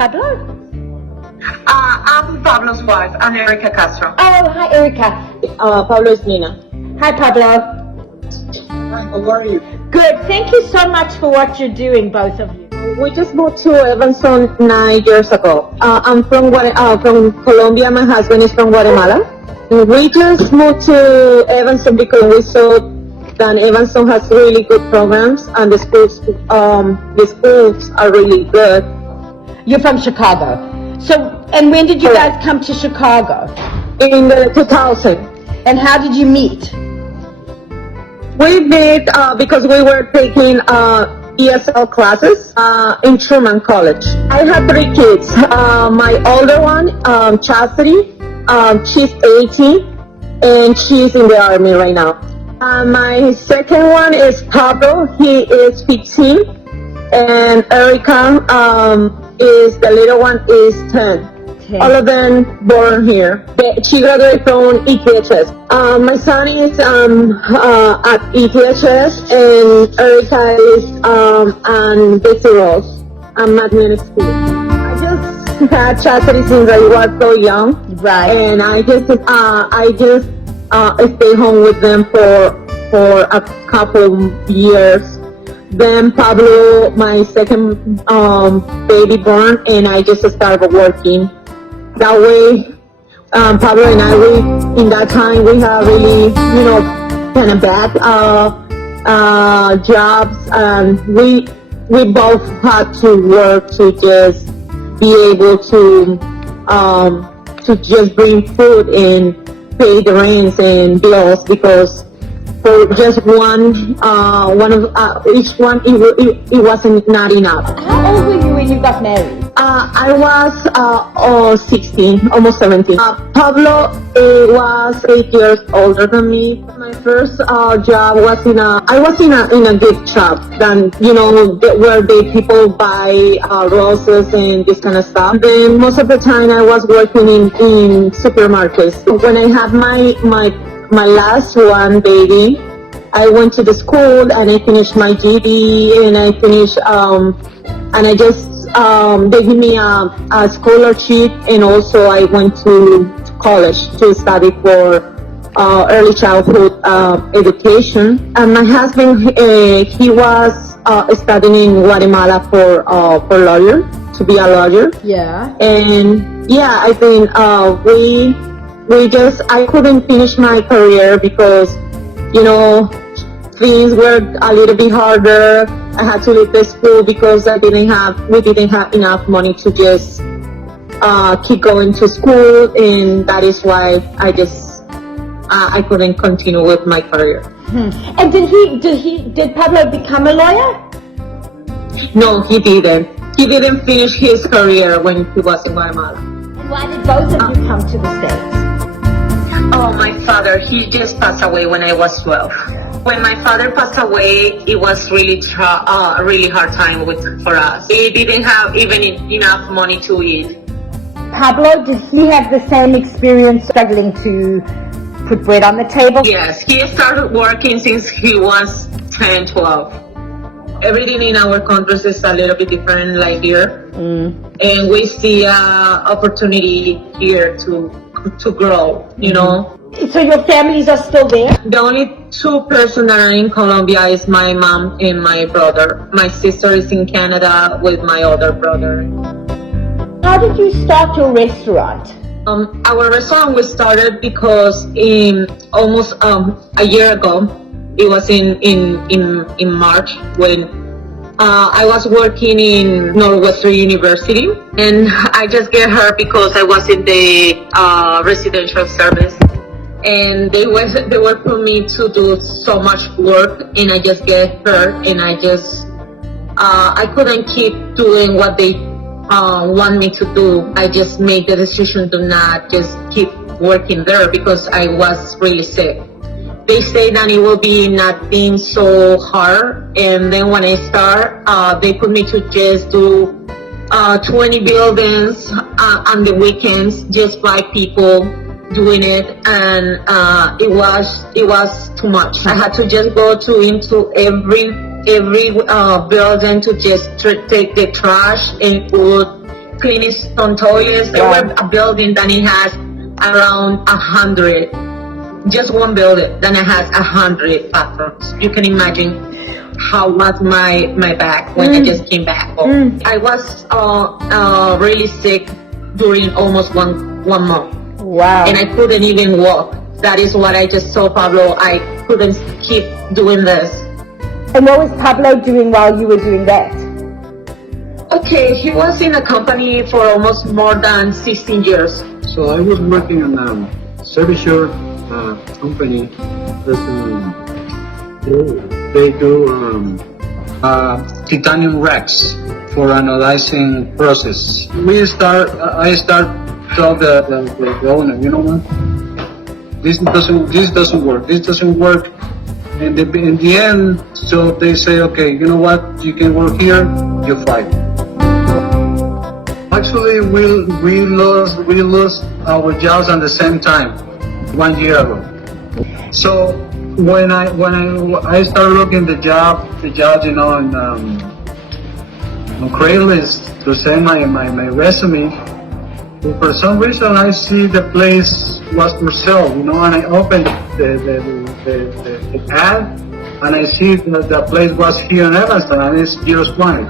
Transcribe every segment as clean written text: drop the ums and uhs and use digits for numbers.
Pablo? I'm Pablo's wife. I'm Erika Castro. Oh, hi, Erika. Pablo is Nina. Hi, Pablo. Hi, how are you? Good. Thank you so much for what you're doing, both of you. We just moved to Evanston 9 years ago. I'm from Colombia. My husband is from Guatemala. We just moved to Evanston because we saw that Evanston has really good programs and the schools are really good. You're from Chicago. So, and when did you guys come to Chicago? In 2000. And how did you meet? We met because we were taking ESL classes in Truman College. I had 3 kids. My older one, Chastity, she's 18 and she's in the Army right now. My second one is Pablo. He is 15, and Erika is the little one is 10. All of them born here. She graduated from ETHS. My son is at ETHS, and Erika is on Betsy Ross. I'm at Munich School. I just had Chastity since I was so young, Right. and I just stay home with them for a couple years. Then Pablo, my second baby born, and I just started working. That way, Pablo and I, in that time, we have really, kind of bad jobs, and we both had to work to just be able to just bring food and pay the rents and bills, because for just one of each one, it wasn't not enough. How old were you when you got married? I was 16, almost 17. Pablo was 8 years older than me. My first job was in a gift shop, where people buy roses and this kind of stuff. Then most of the time I was working in supermarkets. When I had my last one baby, I went to the school and I finished my GED, and I finished and I just they gave me a scholarship, and also I went to college to study for early childhood education. And my husband, he was studying in Guatemala for lawyer, to be a lawyer. Yeah. And yeah, I think I couldn't finish my career because, things were a little bit harder. I had to leave the school because we didn't have enough money to just keep going to school, and that is why I couldn't continue with my career. And did Pablo become a lawyer? No, he didn't. He didn't finish his career when he was in Guatemala. And why did both of you come to the States? Oh, my father, he just passed away when I was 12. When my father passed away, it was really hard time for us. We didn't have even enough money to eat. Pablo, did he have the same experience struggling to put bread on the table? Yes, he started working since he was 10, 12. Everything in our countries is a little bit different, like here, and we see opportunity here to grow. So your families are still there? The only 2 persons that are in Colombia is my mom and my brother. My sister is in Canada with my other brother. How did you start your restaurant? Our restaurant was started because almost a year ago, it was in March, when I was working in Northwestern University, and I just get hurt because I was in the residential service. And they were for me to do so much work, and I just get hurt, and I couldn't keep doing what they want me to do. I just made the decision to not just keep working there because I was really sick. They say that it will be not being so hard, and then when I start, they put me to just do 20 buildings on the weekends, just 5 people doing it, and it was too much. I had to just go into every building to just take the trash and put cleaning some toilets. They were a building that it has around 100. Just one building, then it has 100 bathrooms. You can imagine how was my back when I just came back home. I was really sick during almost one month. Wow. And I couldn't even walk. That is what I just told Pablo. I couldn't keep doing this. And what was Pablo doing while you were doing that? Okay, he was in a company for almost more than 16 years. So I was working in a service company. They do titanium racks for anodizing process. I start to tell the owner, you know what? This doesn't work. And in the end, so they say, okay, you know what? You can work here. You're fired. Actually, we lost our jobs at the same time 1 year ago. So when I started looking the jobs, you know, on Craigslist to send my resume, for some reason I see the place was for sale, you know, and I opened the ad, and I see that the place was here in Evanston, and it's Gyros Planet.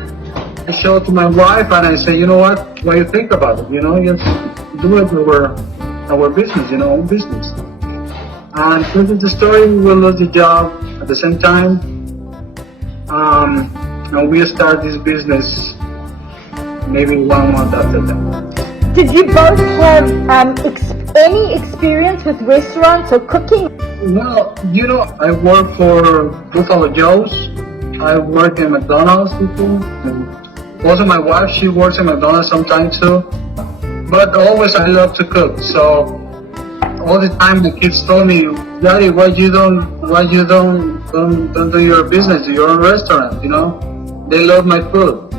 I show it to my wife, and I say, you know what do you think about it? You know, just do it our business, you know, own business. And this is the story. We lost the job at the same time, and we start this business maybe 1 month after that. Did you both have any experience with restaurants or cooking? Well, you know, I work for Buffalo Joe's. I work in McDonald's before. And also my wife, she works in McDonald's sometimes too. But always I love to cook. So all the time the kids told me, Daddy, why you don't do your business, your own restaurant, you know? They love my food.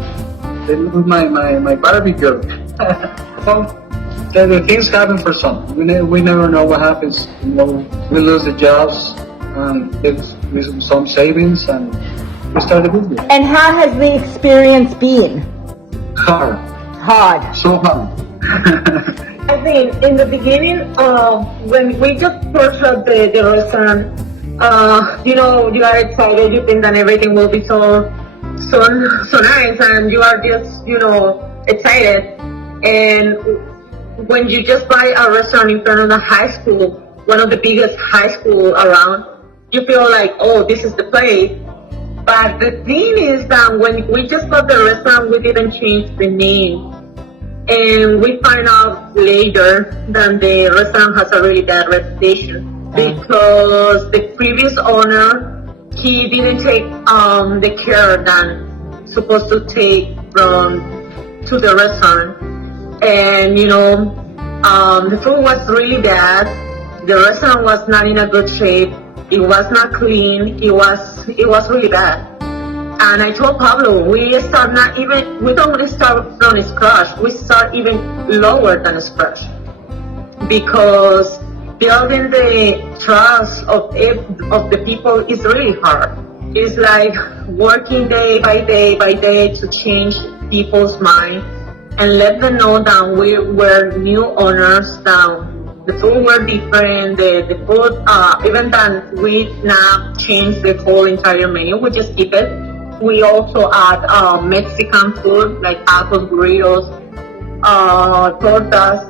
They love my barbecue. So the things happen for some. We never know what happens. You know, we lose the jobs and with some savings, and we start the business. And how has the experience been? Hard. Hard. So hard. I think in the beginning, when we just first had the restaurant, you know, you are excited, you think that everything will be so nice, and you are just, you know, excited. And when you just buy a restaurant in front of the high school, one of the biggest high school around, you feel like, oh, this is the place. But the thing is that when we just got the restaurant, we didn't change the name. And we find out later that the restaurant has a really bad reputation because the previous owner, he didn't take the care that supposed to take to the restaurant. And you know, the food was really bad. The restaurant was not in a good shape. It was not clean. It was really bad. And I told Pablo, we don't start from scratch. We start even lower than scratch, because building the trust of the people is really hard. It's like working day by day to change people's mind and let them know that we were new owners, that the food were different, the food, even that we now changed the whole entire menu, we just keep it. We also add Mexican food like tacos, burritos, tortas,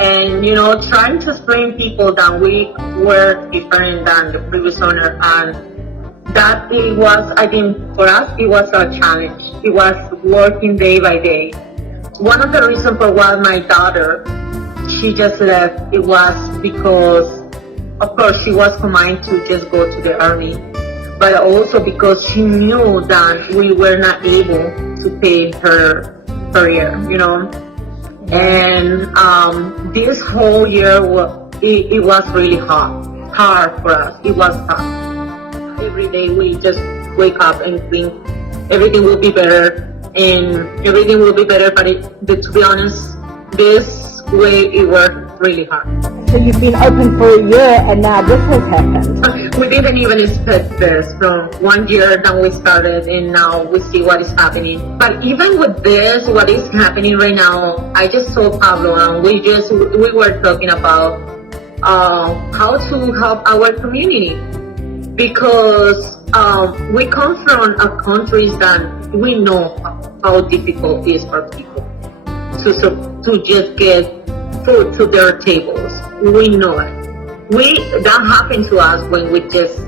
and you know, trying to explain people that we were different than the previous owner, and that it was, I think, for us, it was a challenge. It was working day by day. One of the reasons for why my daughter, she just left, it was because, of course, she was combined to just go to the army, but also because she knew that we were not able to pay her career, you know. And this whole year, it was really hard for us. It was tough. Every day we just wake up and think everything will be better, and everything will be better, but to be honest, this way it worked really hard. So you've been open for a year and now this has happened. We didn't even expect this from 1 year that we started, and now we see what is happening. But even with this, what is happening right now, I just told Pablo, and we were talking about how to help our community, because we come from a country that we know how difficult it is for people to just get food to their tables. We know it. That happened to us when we just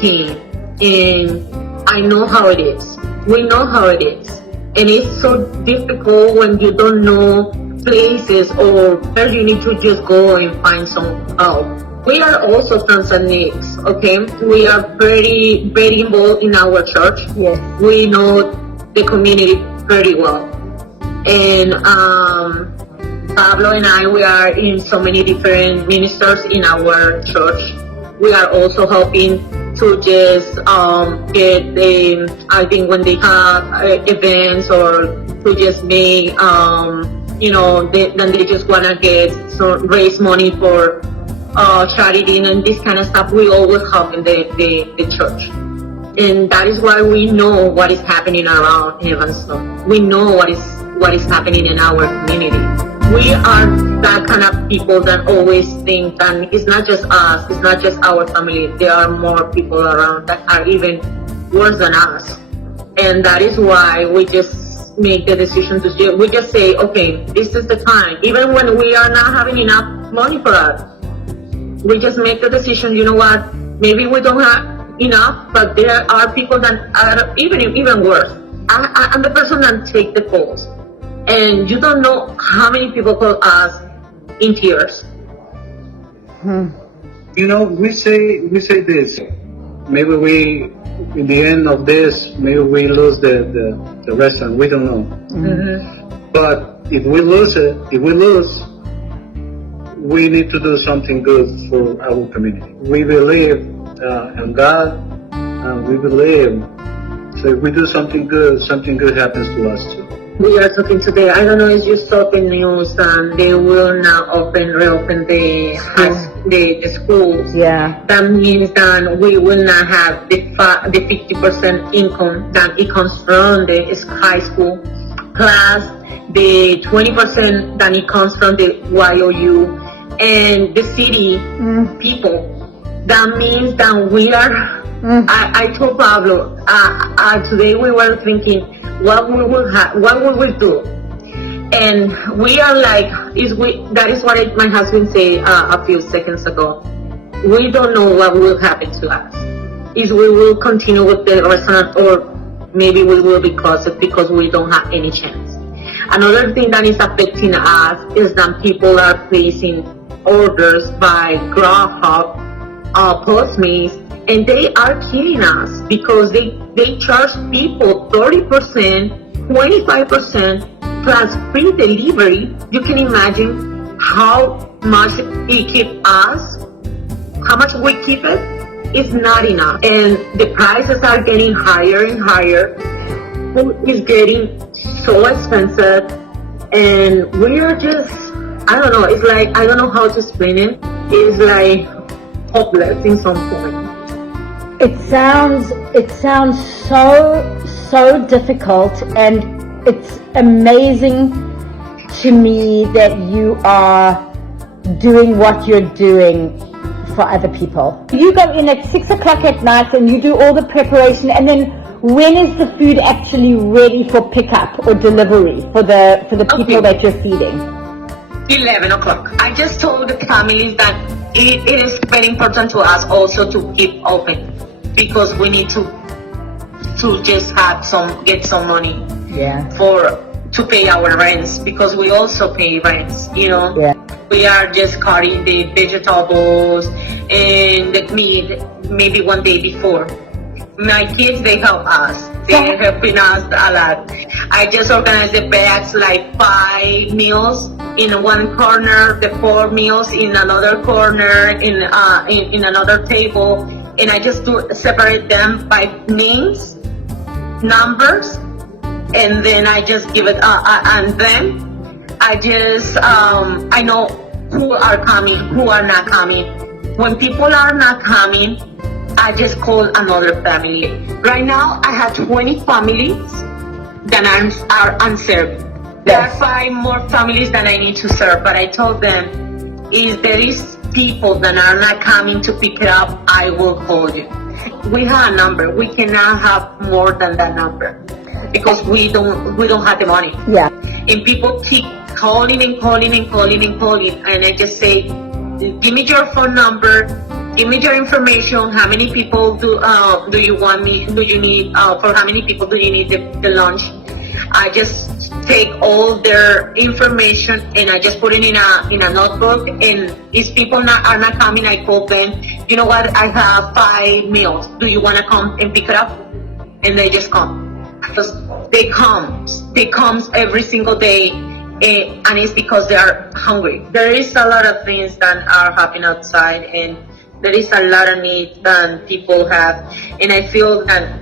came, and I know how it is. We know how it is, and it's so difficult when you don't know places or where you need to just go and find some help. We are also Tanzanians, okay? We are very, very involved in our church. Yes. We know the community pretty well, and Pablo and I, we are in so many different ministers in our church. We are also helping to just get I think when they have events, or to just make, then they just want to raise money for charity and this kind of stuff. We always help in the church. And that is why we know what is happening around Evanston. We know what is happening in our community. We are that kind of people that always think that it's not just us, it's not just our family. There are more people around that are even worse than us. And that is why we just make the decision we just say, okay, this is the time. Even when we are not having enough money for us, we just make the decision, you know what, maybe we don't have enough, but there are people that are even worse. I'm the person that takes the calls. And you don't know how many people call us in tears. You know, we say this. Maybe in the end of this, maybe we lose the restaurant. We don't know. Mm-hmm. But if we lose, we need to do something good for our community. We believe in God, and we believe. So if we do something good happens to us too. We are talking today. I don't know if you saw the news, and they will now reopen the schools. Yeah. That means that we will not have the 50% income that it comes from the high school class, the 20% that it comes from the YOU and the city people. That means that we are. I told Pablo today we were thinking, what will we do? And we are like, that is what my husband said a few seconds ago. We don't know what will happen to us. If we will continue with the restaurant, or maybe we will be closed because we don't have any chance. Another thing that is affecting us is that people are placing orders by Grubhub, Postmates, and they are killing us because they charge people 30%, 25% plus free delivery. You can imagine how much it keeps us, how much we keep it. It's not enough. And the prices are getting higher and higher. Food is getting so expensive. And we are just, I don't know, it's like, I don't know how to explain it. It's like hopeless in some point. It sounds so difficult, and it's amazing to me that you are doing what you're doing for other people. You go in at 6 o'clock at night and you do all the preparation, and then when is the food actually ready for pickup or delivery for the people that you're feeding? 11 o'clock. I just told the families that it is very important to us also to keep open, because we need to just get some money to pay our rents, because we also pay rents, you know. Yeah. We are just cutting the vegetables and the meat maybe one day before. My kids, they help us. They're helping us a lot. I just organize the bags, like 5 meals in one corner, the 4 meals in another corner, in another table, and I just separate them by names, numbers, and then I just give it. And then I just I know who are coming, who are not coming. When people are not coming, I just call another family. Right now, I have 20 families that are unserved. There are 5 more families that I need to serve, but I told them, if there is people that are not coming to pick it up, I will call you. We have a number. We cannot have more than that number because we don't have the money. Yeah. And people keep calling and I just say, give me your phone number, give me your information. How many people do you want me? Do you need for how many people do you need the lunch? I just take all their information and I just put it in a notebook. And if people are not coming, I call them. You know what? I have 5 meals. Do you want to come and pick it up? And they just come. Because they come every single day, and it's because they are hungry. There is a lot of things that are happening outside, and there is a lot of need that people have. And I feel that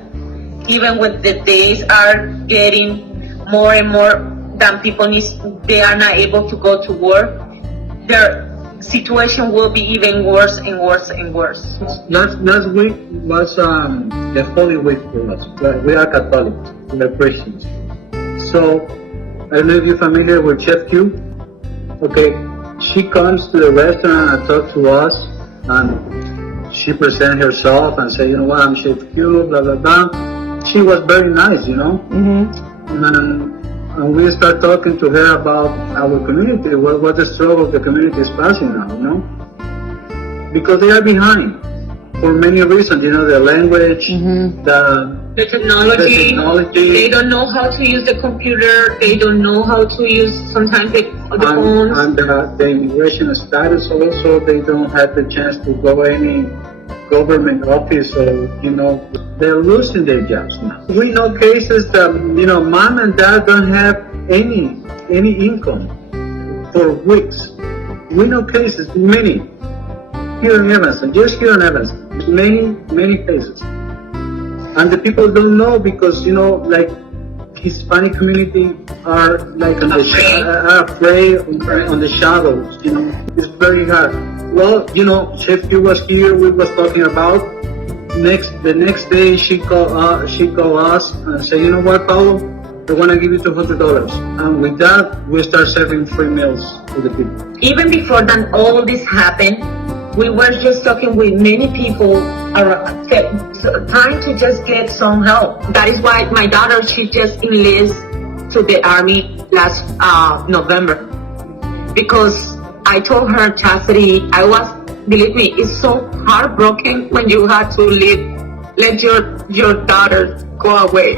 even when the days are getting more and more than people need, they are not able to go to work, their situation will be even worse and worse and worse. Last week was the Holy Week for us. We are Catholics, we are Christians. So, I don't know if you're familiar with Chef Q. Okay, she comes to the restaurant and talks to us, and she presents herself and says, you know what, I'm Chef Q, blah, blah, blah. She was very nice, you know. And we start talking to her about our community, what the struggle of the community is passing now, you know? Because they are behind for many reasons, you know, the language, the technology, they don't know how to use the computer, they don't know how to use sometimes the phones. And the immigration status also, they don't have the chance to go any government office, or, you know, they're losing their jobs now. We know cases that, you know, mom and dad don't have any income for weeks. We know cases, many, here in Evanston, just here in Evanston, many cases. And the people don't know because, you know, like, Hispanic community are like are afraid on the shadows, you know, it's very hard. Well, you know, Chef Q was here, we was talking about, the next day she called us and said, you know what, Pablo, I want to give you $200. And with that, we start serving free meals to the people. Even before that all this happened, we were just talking with many people trying to just get some help. That is why my daughter, she just enlisted to the army last November. Because I told her, Chastity, believe me, it's so heartbroken when you have to let your daughter go away.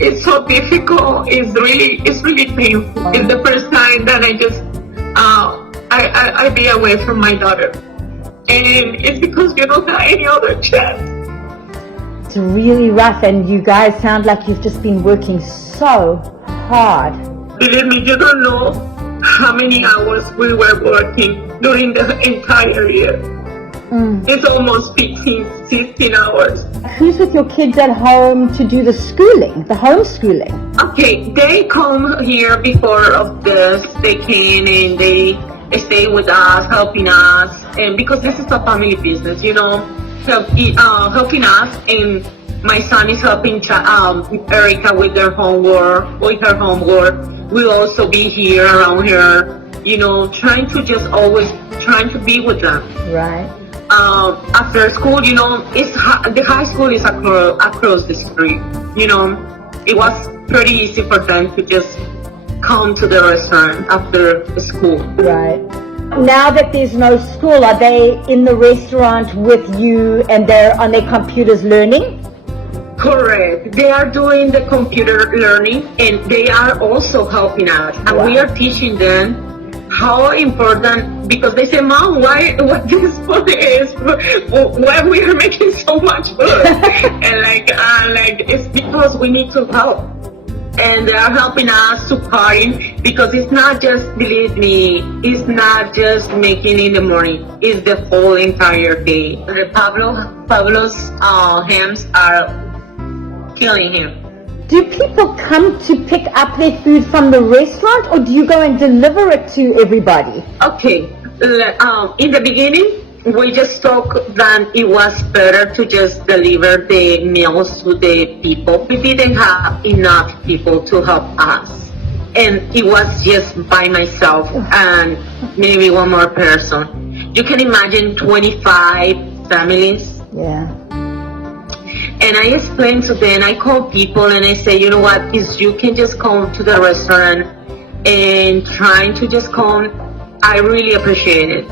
It's so difficult. It's really painful. It's the first time that I be away from my daughter, and it's because you don't have any other chance. It's really rough, and you guys sound like you've just been working so hard. Believe me, you don't know how many hours we were working during the entire year. It's almost 16 hours. Who's with your kids at home to do the schooling, the homeschooling? Okay, they come here before of this. They came and they stay with us, helping us, and because this is a family business, you know, helping us. And my son is helping Erika with her homework. We'll also be here around her, you know, trying to be with them. Right. After school, you know, the high school is across the street. You know, it was pretty easy for them to just come to the restaurant after school. Right. Now that there's no school, are they in the restaurant with you and they're on their computers learning? Correct. They are doing the computer learning and they are also helping us. And we are teaching them how important, because they say, Mom, what this food is, why we are making so much food? And like it's because we need to help. And they are helping us, supporting, because it's not just, believe me, it's not just making in the morning, it's the whole entire day. The Pablo's hams are killing him. Do people come to pick up their food from the restaurant, or do you go and deliver it to everybody? Okay, in the beginning, we just thought that it was better to just deliver the meals to the people. We didn't have enough people to help us, and it was just by myself and maybe one more person. You can imagine 25 families. Yeah. And I explained to them, I call people and I say, you know what, if you can just come to the restaurant and trying to just come, I really appreciate it.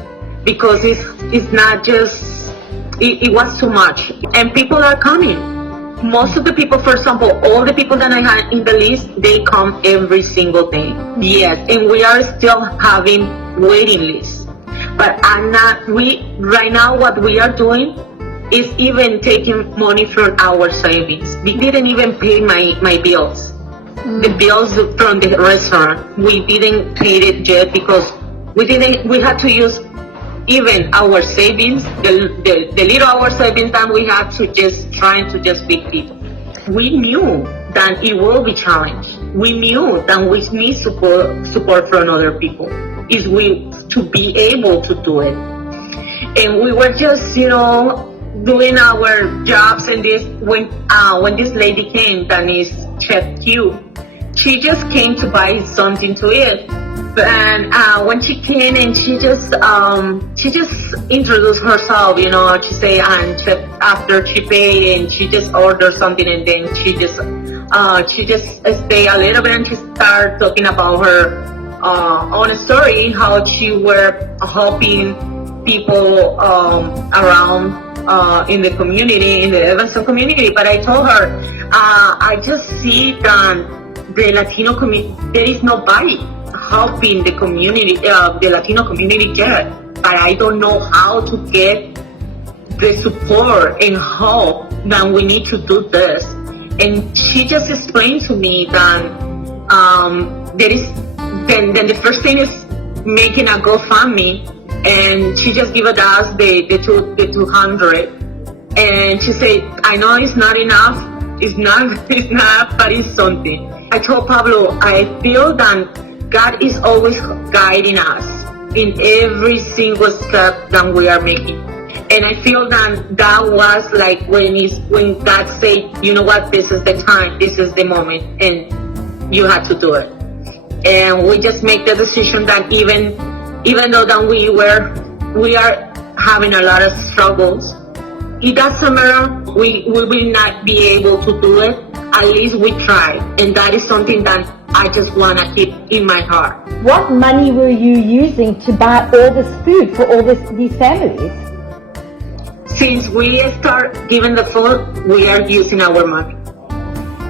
Because it's not just, it was too much. And people are coming. Most of the people, for example, all the people that I had in the list, they come every single day. Yes, and we are still having waiting lists. But right now what we are doing is even taking money from our savings. We didn't even pay my bills. The bills from the restaurant, we didn't pay it yet because we had to use even our savings, the little our savings that we had to just trying to just feed people. We knew that it will be challenged. We knew that we need support from other people. Is we to be able to do it. And we were just, doing our jobs and this when this lady came, that is Chef Q, she just came to buy something to eat. And when she came and she just introduced herself, she say, and after she paid and she just ordered something, and then she just stay a little bit and she started talking about her own story, how she were helping people around in the community, in the Evanston community. But I told her, I just see that the Latino community, there is nobody helping the community, the Latino community yet. But I don't know how to get the support and help that we need to do this. And she just explained to me that there is, then the first thing is making a GoFundMe. And she just gave us the 200, and she said, I know it's not enough, it's not, but it's something. I told Pablo, I feel that God is always guiding us in every single step that we are making. And I feel that was like when God said, you know what, this is the time, this is the moment, and you have to do it. And we just make the decision that even though that we are having a lot of struggles, it doesn't matter. We will not be able to do it. At least we try, and that is something that I just wanna keep in my heart. What money were you using to buy all this food for all these families? Since we start giving the food, we are using our money.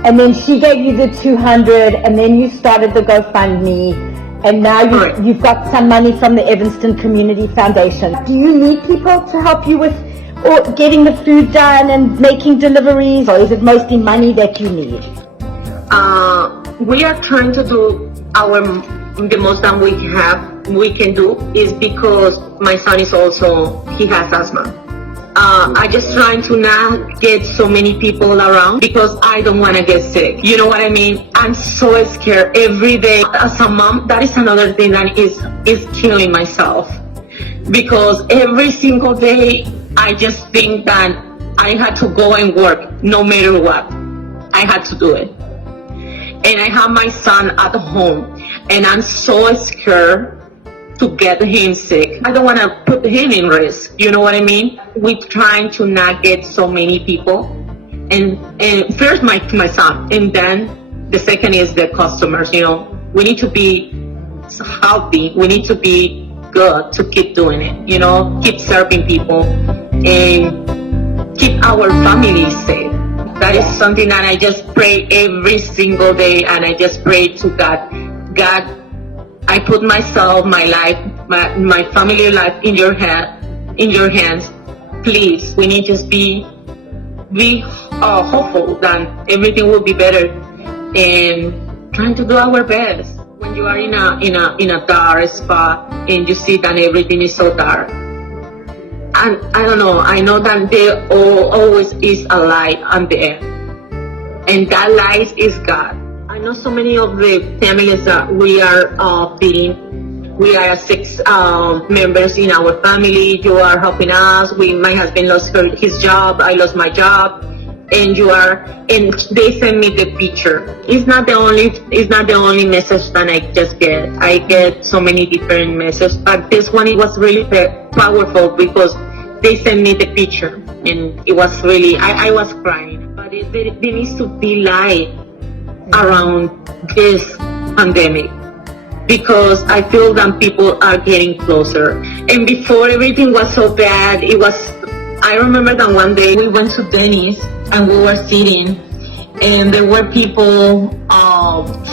And then she gave you the 200, and then you started the GoFundMe. And now you've got some money from the Evanston Community Foundation. Do you need people to help you with or getting the food done and making deliveries, or is it mostly money that you need? We are trying to do the most that we can do is because my son is also, he has asthma. I just trying to not get so many people around because I don't want to get sick. You know what I mean? I'm so scared every day. As a mom, that is another thing that is killing myself. Because every single day, I just think that I had to go and work no matter what. I had to do it. And I have my son at home, and I'm so scared to get him sick. I don't want to put him in risk. You know what I mean? We're trying to not get so many people. And first my son, and then the second is the customers. We need to be healthy. We need to be good to keep doing it. Keep serving people and keep our families safe. That is something that I just pray every single day, and I just pray to God. God, I put myself, my life, my family life in your hands. Please, we need to just be hopeful that everything will be better, and trying to do our best. When you are in a dark spot and you see that everything is so dark, and I don't know, I know that there always is a light on the end. and that light is God. I know so many of the families that we are feeding. We are 6 members in our family. You are helping us. My husband lost his job. I lost my job. And they send me the picture. It's not the only message that I just get. I get so many different messages, but this one, it was really powerful because they sent me the picture, and it was really, I was crying. But there needs to be light around this pandemic, because I feel that people are getting closer. And before everything was so bad, I remember that one day we went to Denny's and we were sitting, and there were people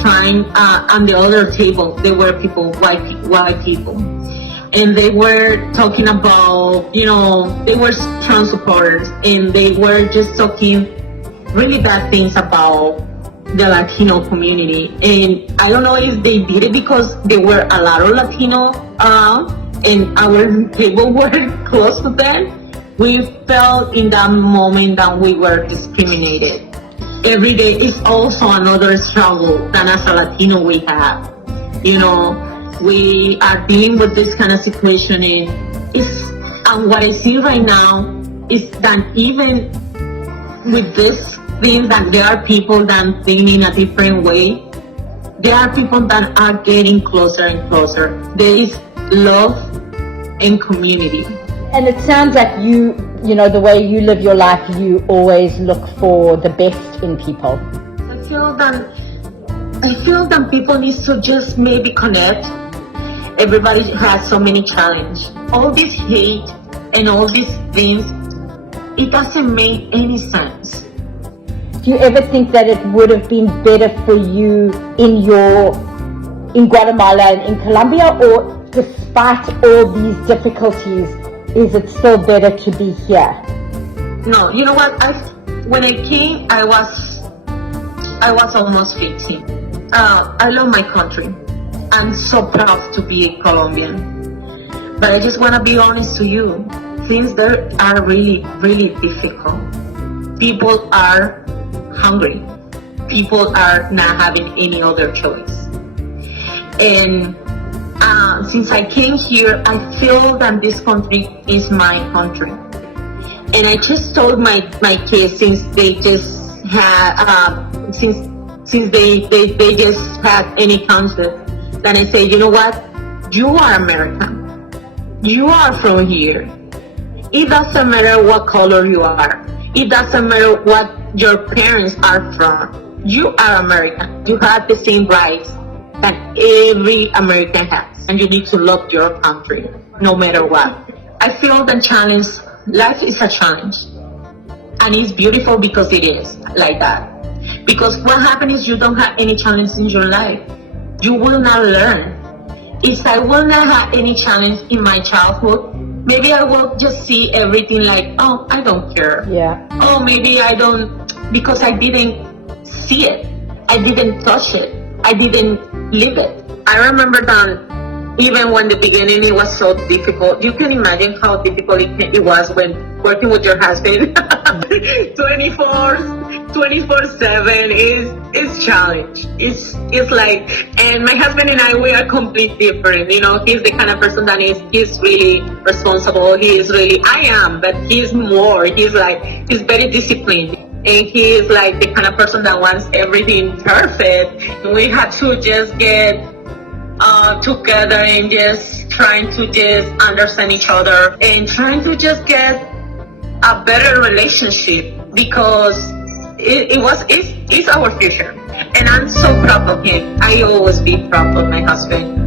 trying on the other table. There were people, white people, and they were talking about, they were Trump supporters, and they were just talking really bad things about the Latino community. And I don't know if they did it because there were a lot of Latino and our table were close to them. We felt in that moment that we were discriminated. Every day is also another struggle that as a Latino we have. We are dealing with this kind of situation, and what I see right now is that even with this thing, that there are people that think in a different way. There are people that are getting closer and closer. There is love and community. And it sounds like the way you live your life, you always look for the best in people. I feel that people need to just maybe connect. Everybody has so many challenges. All this hate and all these things, it doesn't make any sense. Do you ever think that it would have been better for you in Guatemala and in Colombia, or despite all these difficulties, is it still better to be here? No, you know what? When I came, I was almost 15. I love my country. I'm so proud to be a Colombian. But I just want to be honest to you. Things there are really, really difficult. People are hungry. People are not having any other choice. And since I came here, I feel that this country is my country. And I just told my kids, since they just had since they just had any concept, that I say, you know what? You are American. You are from here. It doesn't matter what color you are. It doesn't matter what your parents are from. You are American. You have the same rights that every American has. And you need to love your country, no matter what. I feel the challenge, life is a challenge. And it's beautiful because it is like that. Because what happens is you don't have any challenge in your life. You will not learn. If I will not have any challenge in my childhood, maybe I will just see everything like, oh, I don't care. Yeah. Oh, maybe I don't, because I didn't see it. I didn't touch it. I didn't live it. I remember that even when the beginning it was so difficult. You can imagine how difficult it was when working with your husband 24/7 is challenge. It's like, and my husband and I, we are completely different. He's the kind of person that he's really responsible. I am, but he's more. He's very disciplined. And he is like the kind of person that wants everything perfect. We had to just get together and just trying to just understand each other and trying to just get a better relationship, because it's our future. And I'm so proud of him. I always be proud of my husband.